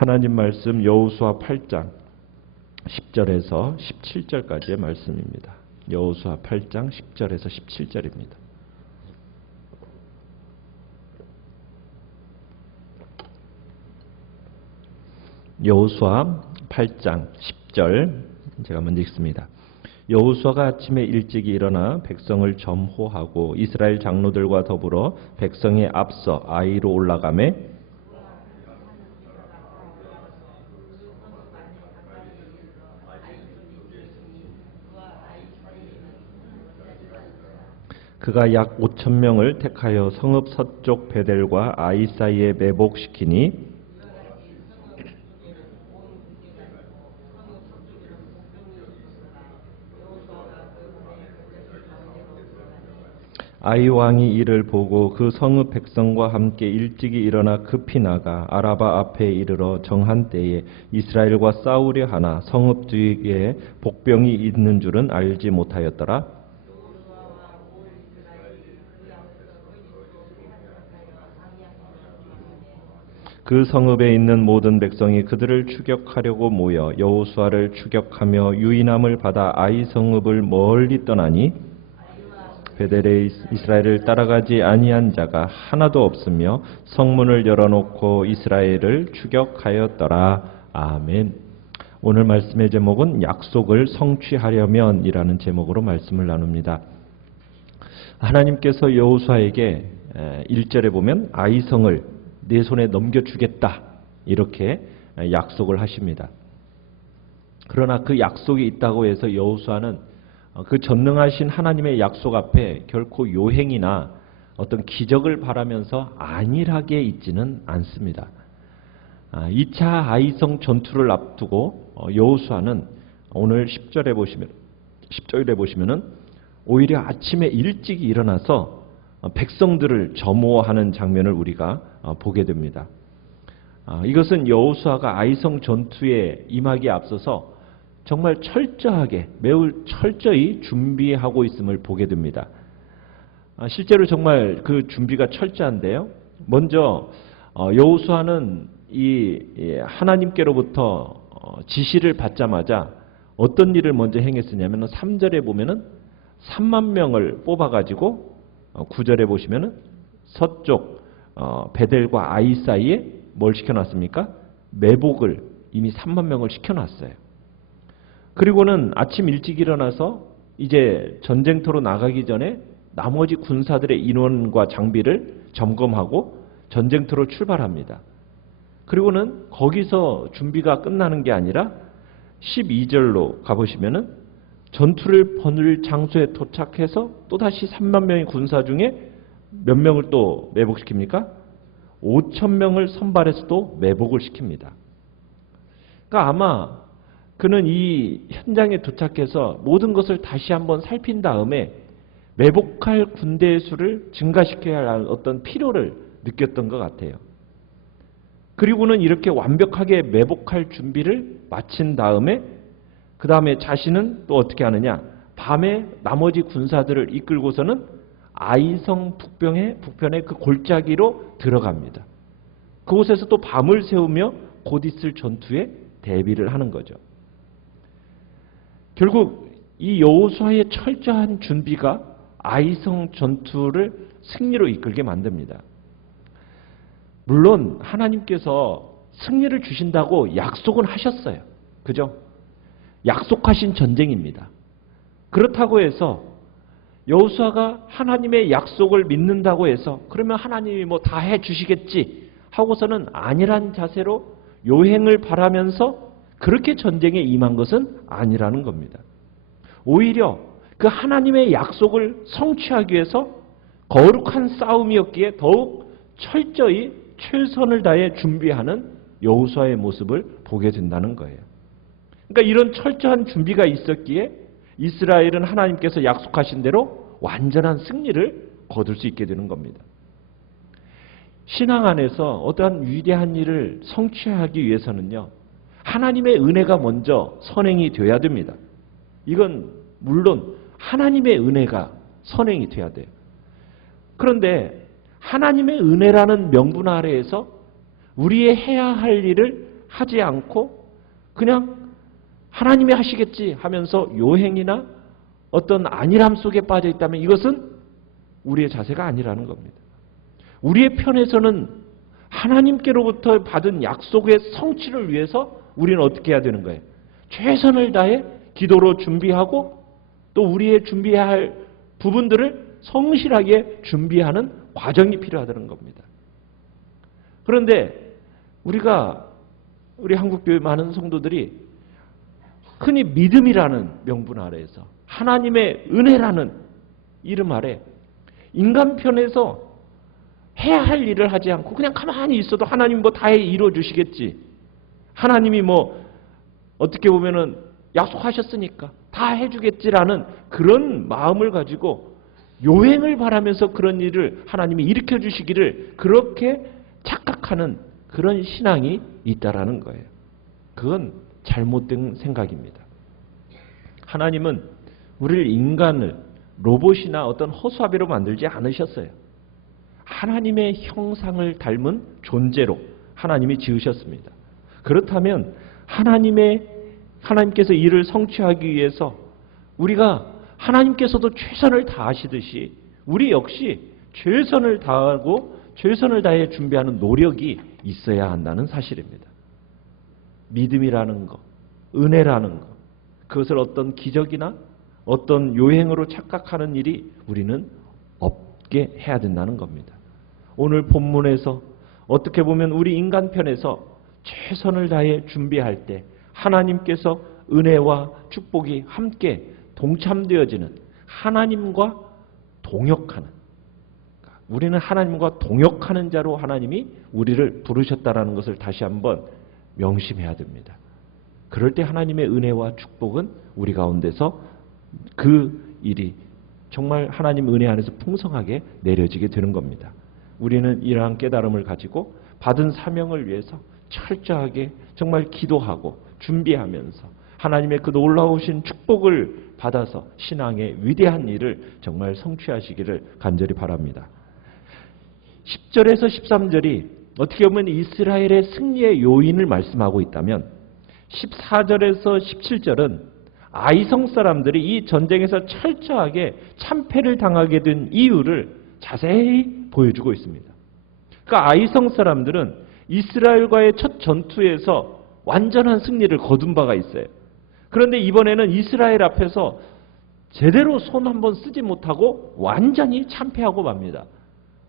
하나님 말씀 여호수아 8장 10절에서 17절까지의 말씀입니다. 여호수아 8장 10절에서 17절입니다. 여호수아 8장 10절 제가 먼저 읽습니다. 여호수아가 아침에 일찍이 일어나 백성을 점호하고 이스라엘 장로들과 더불어 백성에 앞서 아이로 올라가매 그가 약 5,000명을 택하여 성읍 서쪽 베델과 아이 사이에 매복시키니 아이 왕이 이를 보고 그 성읍 백성과 함께 일찍이 일어나 급히 나가 아라바 앞에 이르러 정한 때에 이스라엘과 싸우려 하나 성읍 뒤에 복병이 있는 줄은 알지 못하였더라. 그 성읍에 있는 모든 백성이 그들을 추격하려고 모여 여호수아를 추격하며 유인함을 받아 아이 성읍을 멀리 떠나니 베델에 이스라엘을 따라가지 아니한 자가 하나도 없으며 성문을 열어놓고 이스라엘을 추격하였더라. 아멘. 오늘 말씀의 제목은 약속을 성취하려면이라는 제목으로 말씀을 나눕니다. 하나님께서 여호수아에게 1절에 보면 아이성을 내 손에 넘겨주겠다 이렇게 약속을 하십니다. 그러나 그 약속이 있다고 해서 여호수아는 그 전능하신 하나님의 약속 앞에 결코 요행이나 어떤 기적을 바라면서 안일하게 있지는 않습니다. 2차 아이성 전투를 앞두고 여호수아는 오늘 10절에 보시면은 오히려 아침에 일찍 일어나서 백성들을 점호하는 장면을 우리가 보게 됩니다. 이것은 여호수아가 아이성 전투에 임하기에 앞서서 정말 철저하게 매우 철저히 준비하고 있음을 보게 됩니다. 실제로 정말 그 준비가 철저한데요. 먼저 여호수아는 이 하나님께로부터 지시를 받자마자 어떤 일을 먼저 행했으냐면 3절에 보면은 3만 명을 뽑아가지고 9절에 보시면은 서쪽 베델과 아이 사이에 뭘 시켜놨습니까? 매복을 이미 3만 명을 시켜놨어요. 그리고는 아침 일찍 일어나서 이제 전쟁터로 나가기 전에 나머지 군사들의 인원과 장비를 점검하고 전쟁터로 출발합니다. 그리고는 거기서 준비가 끝나는 게 아니라 12절로 가보시면은 전투를 벌일 장소에 도착해서 또다시 3만 명의 군사 중에 몇 명을 또 매복시킵니까? 5,000명을 선발해서 또 매복을 시킵니다. 그러니까 아마 그는 이 현장에 도착해서 모든 것을 다시 한번 살핀 다음에 매복할 군대의 수를 증가시켜야 할 어떤 필요를 느꼈던 것 같아요. 그리고는 이렇게 완벽하게 매복할 준비를 마친 다음에 그 다음에 자신은 또 어떻게 하느냐? 밤에 나머지 군사들을 이끌고서는 아이성 북편의 그 골짜기로 들어갑니다. 그곳에서 또 밤을 새우며 곧 있을 전투에 대비를 하는 거죠. 결국 이 여호수아의 철저한 준비가 아이성 전투를 승리로 이끌게 만듭니다. 물론 하나님께서 승리를 주신다고 약속은 하셨어요. 그죠? 약속하신 전쟁입니다. 그렇다고 해서 여호수아가 하나님의 약속을 믿는다고 해서 그러면 하나님이 뭐 다 해주시겠지 하고서는 안일한 자세로 요행을 바라면서 그렇게 전쟁에 임한 것은 아니라는 겁니다. 오히려 그 하나님의 약속을 성취하기 위해서 거룩한 싸움이었기에 더욱 철저히 최선을 다해 준비하는 여호수아의 모습을 보게 된다는 거예요. 그러니까 이런 철저한 준비가 있었기에 이스라엘은 하나님께서 약속하신 대로 완전한 승리를 거둘 수 있게 되는 겁니다. 신앙 안에서 어떠한 위대한 일을 성취하기 위해서는요, 하나님의 은혜가 먼저 선행이 되어야 됩니다. 이건 물론 하나님의 은혜가 선행이 되어야 돼요. 그런데 하나님의 은혜라는 명분 아래에서 우리의 해야 할 일을 하지 않고 그냥 하나님이 하시겠지 하면서 요행이나 어떤 안일함 속에 빠져 있다면 이것은 우리의 자세가 아니라는 겁니다. 우리의 편에서는 하나님께로부터 받은 약속의 성취를 위해서 우리는 어떻게 해야 되는 거예요? 최선을 다해 기도로 준비하고 또 우리의 준비해야 할 부분들을 성실하게 준비하는 과정이 필요하다는 겁니다. 그런데 우리 한국교회 많은 성도들이 흔히 믿음이라는 명분 아래에서 하나님의 은혜라는 이름 아래 인간 편에서 해야 할 일을 하지 않고 그냥 가만히 있어도 하나님 뭐 다 이루어 주시겠지. 하나님이 뭐 어떻게 보면은 약속하셨으니까 다 해주겠지라는 그런 마음을 가지고 요행을 바라면서 그런 일을 하나님이 일으켜 주시기를 그렇게 착각하는 그런 신앙이 있다라는 거예요. 그건 잘못된 생각입니다. 하나님은 우리를 인간을 로봇이나 어떤 허수아비로 만들지 않으셨어요. 하나님의 형상을 닮은 존재로 하나님이 지으셨습니다. 그렇다면 하나님께서 이를 성취하기 위해서 우리가 하나님께서도 최선을 다하시듯이 우리 역시 최선을 다하고 최선을 다해 준비하는 노력이 있어야 한다는 사실입니다. 믿음이라는 것, 은혜라는 것, 그것을 어떤 기적이나 어떤 요행으로 착각하는 일이 우리는 없게 해야 된다는 겁니다. 오늘 본문에서 어떻게 보면 우리 인간 편에서 최선을 다해 준비할 때 하나님께서 은혜와 축복이 함께 동참되어지는 하나님과 동역하는, 우리는 하나님과 동역하는 자로 하나님이 우리를 부르셨다라는 것을 다시 한번 명심해야 됩니다. 그럴 때 하나님의 은혜와 축복은 우리 가운데서 그 일이 정말 하나님 은혜 안에서 풍성하게 내려지게 되는 겁니다. 우리는 이러한 깨달음을 가지고 받은 사명을 위해서 철저하게 정말 기도하고 준비하면서 하나님의 그 놀라우신 축복을 받아서 신앙의 위대한 일을 정말 성취하시기를 간절히 바랍니다. 10절에서 13절이 어떻게 보면 이스라엘의 승리의 요인을 말씀하고 있다면 14절에서 17절은 아이성 사람들이 이 전쟁에서 철저하게 참패를 당하게 된 이유를 자세히 보여주고 있습니다. 그러니까 아이성 사람들은 이스라엘과의 첫 전투에서 완전한 승리를 거둔 바가 있어요. 그런데 이번에는 이스라엘 앞에서 제대로 손 한번 쓰지 못하고 완전히 참패하고 맙니다.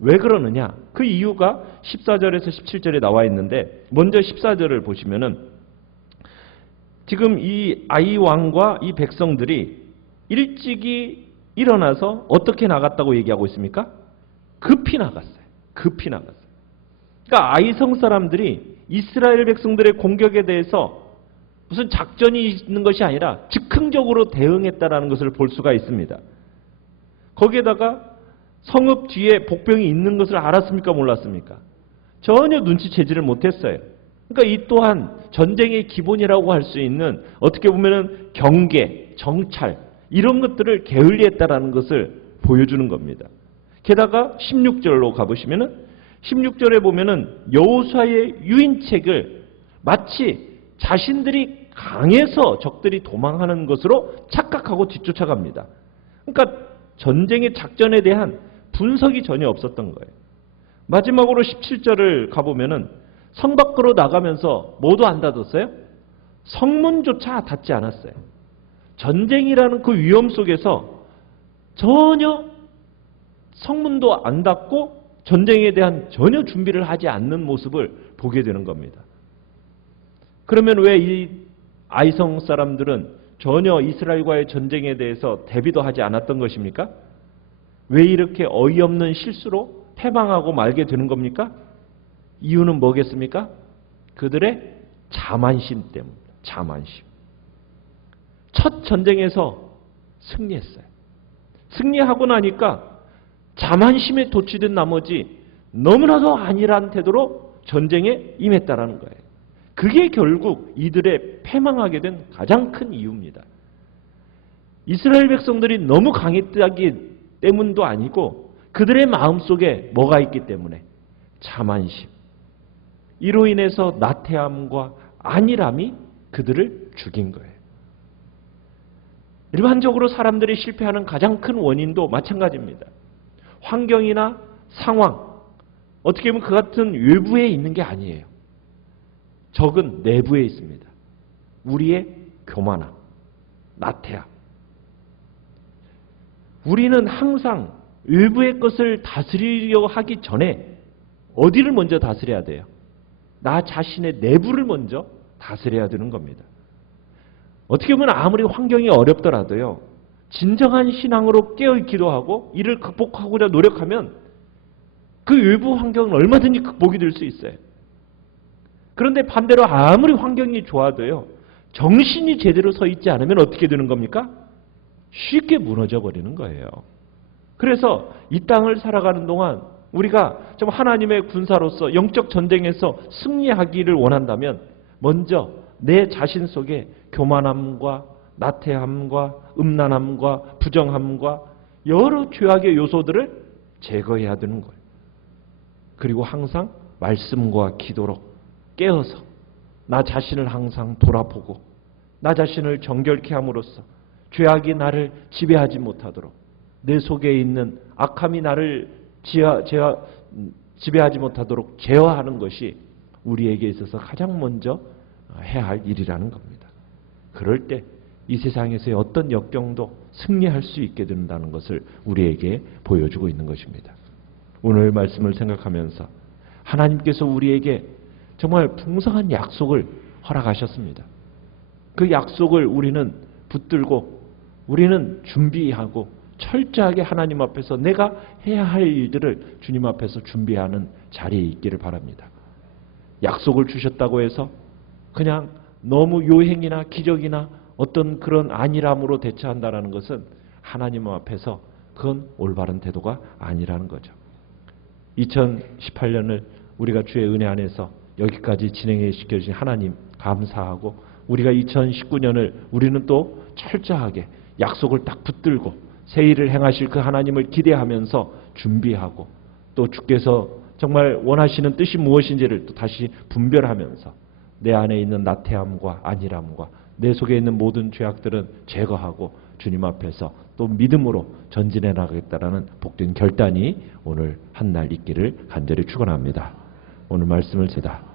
왜 그러느냐? 그 이유가 14절에서 17절에 나와 있는데 먼저 14절을 보시면은 지금 이 아이 왕과 이 백성들이 일찍이 일어나서 어떻게 나갔다고 얘기하고 있습니까? 급히 나갔어요. 급히 나갔어요. 그러니까 아이성 사람들이 이스라엘 백성들의 공격에 대해서 무슨 작전이 있는 것이 아니라 즉흥적으로 대응했다라는 것을 볼 수가 있습니다. 거기에다가 성읍 뒤에 복병이 있는 것을 알았습니까? 몰랐습니까? 전혀 눈치채지를 못했어요. 그러니까 이 또한 전쟁의 기본이라고 할 수 있는 어떻게 보면은 경계, 정찰 이런 것들을 게을리했다라는 것을 보여주는 겁니다. 게다가 16절로 가보시면은 16절에 보면은 여호수아의 유인책을 마치 자신들이 강해서 적들이 도망하는 것으로 착각하고 뒤쫓아갑니다. 그러니까 전쟁의 작전에 대한 분석이 전혀 없었던 거예요. 마지막으로 17절을 가보면은 성 밖으로 나가면서 뭐도 안 닫았어요? 성문조차 닫지 않았어요. 전쟁이라는 그 위험 속에서 전혀 성문도 안 닫고 전쟁에 대한 전혀 준비를 하지 않는 모습을 보게 되는 겁니다. 그러면 왜 이 아이성 사람들은 전혀 이스라엘과의 전쟁에 대해서 대비도 하지 않았던 것입니까? 왜 이렇게 어이없는 실수로 패망하고 말게 되는 겁니까? 이유는 뭐겠습니까? 그들의 자만심 때문입니다. 자만심. 첫 전쟁에서 승리했어요. 승리하고 나니까 자만심에 도취된 나머지 너무나도 안일한 태도로 전쟁에 임했다라는 거예요. 그게 결국 이들의 패망하게 된 가장 큰 이유입니다. 이스라엘 백성들이 너무 강했다기 때문도 아니고 그들의 마음속에 뭐가 있기 때문에 자만심. 이로 인해서 나태함과 안일함이 그들을 죽인 거예요. 일반적으로 사람들이 실패하는 가장 큰 원인도 마찬가지입니다. 환경이나 상황, 어떻게 보면 그 같은 외부에 있는 게 아니에요. 적은 내부에 있습니다. 우리의 교만함, 나태함. 우리는 항상 외부의 것을 다스리려 하기 전에 어디를 먼저 다스려야 돼요? 나 자신의 내부를 먼저 다스려야 되는 겁니다. 어떻게 보면 아무리 환경이 어렵더라도요, 진정한 신앙으로 깨어있기도 하고 이를 극복하고자 노력하면 그 외부 환경은 얼마든지 극복이 될 수 있어요. 그런데 반대로 아무리 환경이 좋아도요, 정신이 제대로 서 있지 않으면 어떻게 되는 겁니까? 쉽게 무너져 버리는 거예요. 그래서 이 땅을 살아가는 동안 우리가 좀 하나님의 군사로서 영적 전쟁에서 승리하기를 원한다면 먼저 내 자신 속에 교만함과 나태함과 음란함과 부정함과 여러 죄악의 요소들을 제거해야 되는 거예요. 그리고 항상 말씀과 기도로 깨어서 나 자신을 항상 돌아보고 나 자신을 정결케 함으로써 죄악이 나를 지배하지 못하도록 내 속에 있는 악함이 나를 지배하지 못하도록 제어하는 것이 우리에게 있어서 가장 먼저 해야 할 일이라는 겁니다. 그럴 때 이 세상에서의 어떤 역경도 승리할 수 있게 된다는 것을 우리에게 보여주고 있는 것입니다. 오늘 말씀을 생각하면서 하나님께서 우리에게 정말 풍성한 약속을 허락하셨습니다. 그 약속을 우리는 붙들고 우리는 준비하고 철저하게 하나님 앞에서 내가 해야 할 일들을 주님 앞에서 준비하는 자리에 있기를 바랍니다. 약속을 주셨다고 해서 그냥 너무 요행이나 기적이나 어떤 그런 안일함으로 대처한다는 것은 하나님 앞에서 그건 올바른 태도가 아니라는 거죠. 2018년을 우리가 주의 은혜 안에서 여기까지 진행해 시켜주신 하나님 감사하고 우리가 2019년을 우리는 또 철저하게 약속을 딱 붙들고 새 일을 행하실 그 하나님을 기대하면서 준비하고 또 주께서 정말 원하시는 뜻이 무엇인지를 또 다시 분별하면서 내 안에 있는 나태함과 안일함과 내 속에 있는 모든 죄악들은 제거하고 주님 앞에서 또 믿음으로 전진해 나가겠다라는 복된 결단이 오늘 한 날 있기를 간절히 축원합니다. 오늘 말씀을 제가